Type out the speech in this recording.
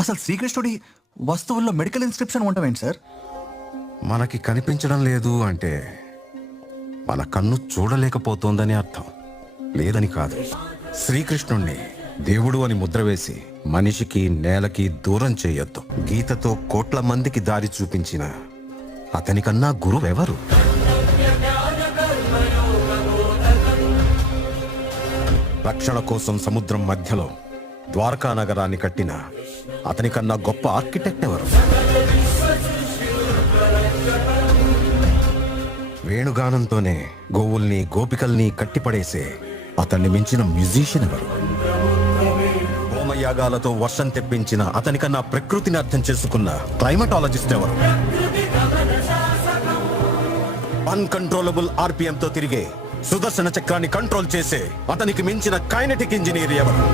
అసలు శ్రీకృష్ణుడి వస్తువుల్లో మెడికల్ ఇన్స్క్రిప్షన్ ఉండవేంటి సార్? మనకి కనిపించడం లేదు అంటే మన కన్ను చూడలేకపోతోందని అర్థం, లేదని కాదు. శ్రీకృష్ణుణ్ణి దేవుడు అని ముద్ర వేసి మనిషికి నేలకి దూరం చేయొద్దు. గీతతో కోట్ల మందికి దారి చూపించిన అతనికన్నా గురువెవరు? రక్షణ కోసం సముద్రం మధ్యలో ద్వారకా నగరాన్ని కట్టిన అతనికన్నా గొప్ప ఆర్కిటెక్ట్ ఎవరు? వేణుగానంతోనే గోవుల్ని గోపికల్ని కట్టిపడేసే అతన్ని మించిన మ్యూజిషియన్ ఎవరు? హోమయాగాలతో వర్షం తెప్పించిన అతనికన్నా ప్రకృతిని అర్థం చేసుకున్న క్లైమటాలజిస్ట్ ఎవరు? అన్కంట్రోలబుల్ ఆర్పిఎంతో తిరిగే సుదర్శన చక్రాన్ని కంట్రోల్ చేసే అతనికి మించిన కైనెటిక్ ఇంజనీర్ ఎవరు?